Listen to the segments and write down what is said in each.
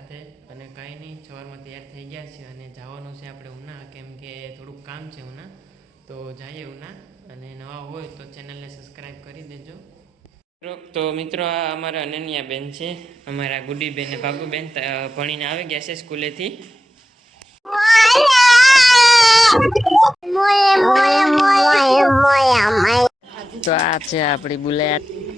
સાથે અને કંઈ નહીં સવારમાં તૈયાર થઈ ગયા છે અને જવાનું છે આપણે ઉના કેમ કે થોડુંક કામ છે ઉના. તો જઈએ ઉના અને નવા હોય તો ચેનલને સબસ્ક્રાઈબ કરી દેજો. તો મિત્રો આ અમારા અનન્યા બેન છે. અમારા ગુડી બેન ને ભાગુબેન ભણીને આવી ગયા છે સ્કૂલેથી. તો આ છે આપણી બુલેટ.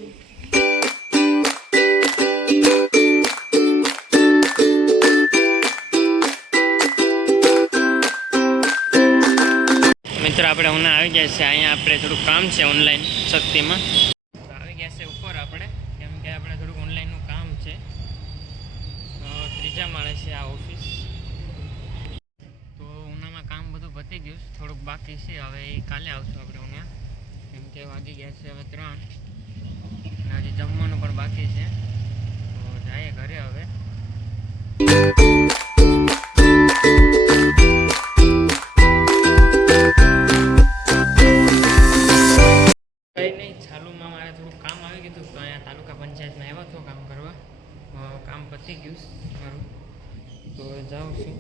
મિત્રો, આપણે ઉના આવી ગયા છે અહીંયા આપણે થોડું કામ છે ઓનલાઈન શક્તિમાં. આવી ગયા છે ઉપર આપણે. કેમ કે આપણે થોડુંક ઓનલાઈનનું કામ છે. ત્રીજા માળે છે આ ઓફિસ. તો ઉનામાં કામ બધું પતી ગયું છે. થોડુંક બાકી છે. હવે એ કાલે આવશું આપણે ઉના. કેમ કે વાગી ગયા છે હવે ત્રણ. હજી જમવાનું કામ પતી ગયું મારું. તો જાઉં છું.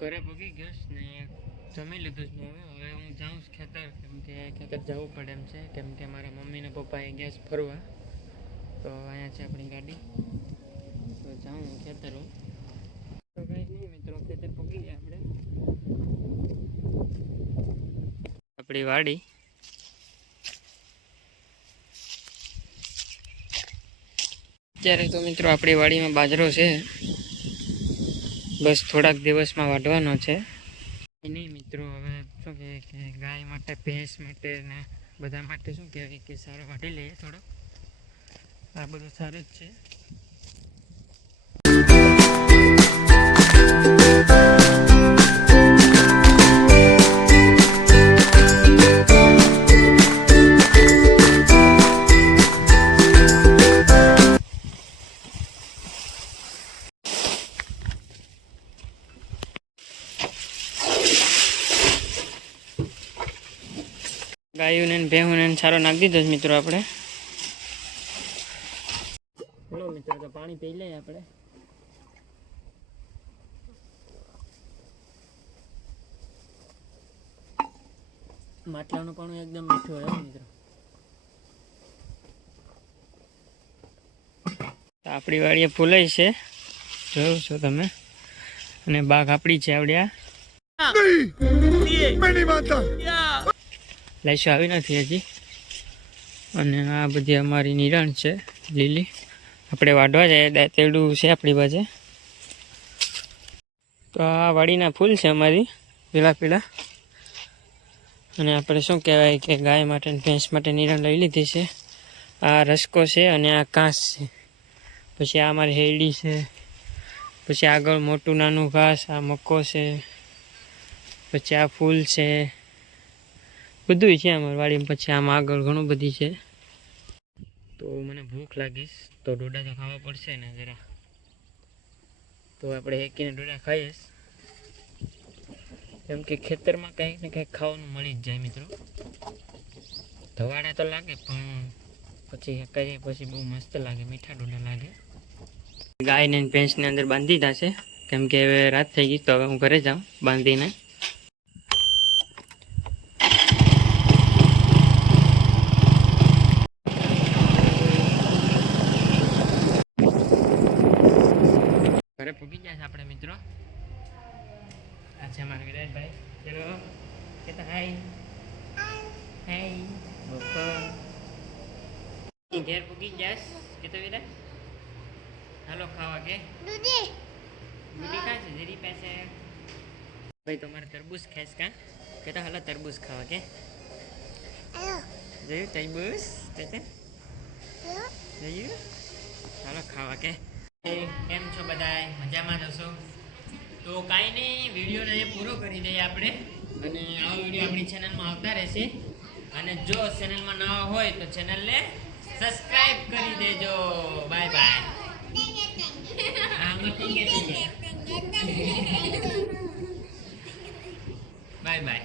ઘરે પગી ગયો ને જમી લીધું છે હવે હવે હું જાઉં છું ખેતર. કેમ કે ખેતર જવું પડે એમ છે. કેમ કે મારા મમ્મી ને પપ્પાએ ગયા ફરવા. તો અહીંયા છે આપણી ગાડી. તો જાઉં હું ખેતર હું. કંઈ નહીં મિત્રો, ખેતર પગી ગયા આપણે. આપણી વાડી. અત્યારે તો મિત્રો આપણી વાડીમાં બાજરો છે. બસ થોડાક દિવસમાં વાઢવાનો છે. એની મિત્રો, હવે શું કહે કે ગાય માટે, ભેંસ માટે ને બધા માટે શું કહેવાય કે સારો વાઢી લઈએ થોડો આ બધું સારું જ છે. ગાયોને ને ભેહું ને સારો નાખી દીધો જ મિત્રો આપણે. મિત્રો તો પાણી પી લઈએ આપણે. માટલાનું પાણી એકદમ મીઠું હોય મિત્રો. આપણી વાડીએ ફૂલાઈ છે. જોયું છો તમે? અને બાગ આપણી છે આવડ્યા. લાઈશો આવી નથી હજી. અને આ બધી અમારી નિરણ છે, લીલી. આપણે વાઢવા જાય દાંતેડું છે આપણી પાસે. તો આ વાડીના ફૂલ છે અમારી પીળા પીળા અને આપણે શું કહેવાય કે ગાય માટે ભેંસ માટે નિરણ લઈ લીધી છે. આ રસકો છે અને આ કાંસ છે. પછી આ અમારી હેરડી છે. પછી આગળ મોટું નાનું ઘાસ, આ મક્કો છે. પછી આ ફૂલ છે. બધું છે અમારી વાડીમાં. પછી આમ આગળ ઘણું બધી છે. તો મને ભૂખ લાગીશ. તો ડોડા તો ખાવા પડશે ને જરા. તો આપણે એકીને ડોડા ખાઈશ કેમ કે ખેતરમાં કંઈક ને કંઈક ખાવાનું મળી જ જાય મિત્રો. ધવાડા તો લાગે પણ પછી કઈ પછી બહુ મસ્ત લાગે, મીઠા ડોડા લાગે. ગાયને ભેંસને અંદર બાંધી દાશે કેમ કે હવે રાત થઈ ગઈ તો હવે હું ઘરે જાઉં બાંધીને. ઘરે પૂગી ગયા છે આપણે મિત્રો આ છે અમારા વિરાટભાઈ ચલો કેતા હાય હાય બપોર ઘેર પૂગી ગયા છે કેતો વિરાટ હાલો ખાવા કે દૂધી કાં છે જરી પાસે ભાઈ તમારે તરબૂચ ખાઈશ કાં કેતા હાલો તરબૂચ ખાવા કે જોયું તરબૂચ કેતે જોયું હાલો ખાવા કે એ કેમ છો બધાય? મજામાં જશો તો કાંઈ નહીં, વિડીયોને પૂરો કરી દઈએ આપણે. અને આ વીડિયો આપણી ચેનલમાં આવતા રહેશે. અને જો ચેનલમાં નવા હોય તો ચેનલને સબસ્ક્રાઇબ કરી દેજો. Bye bye. Bye bye.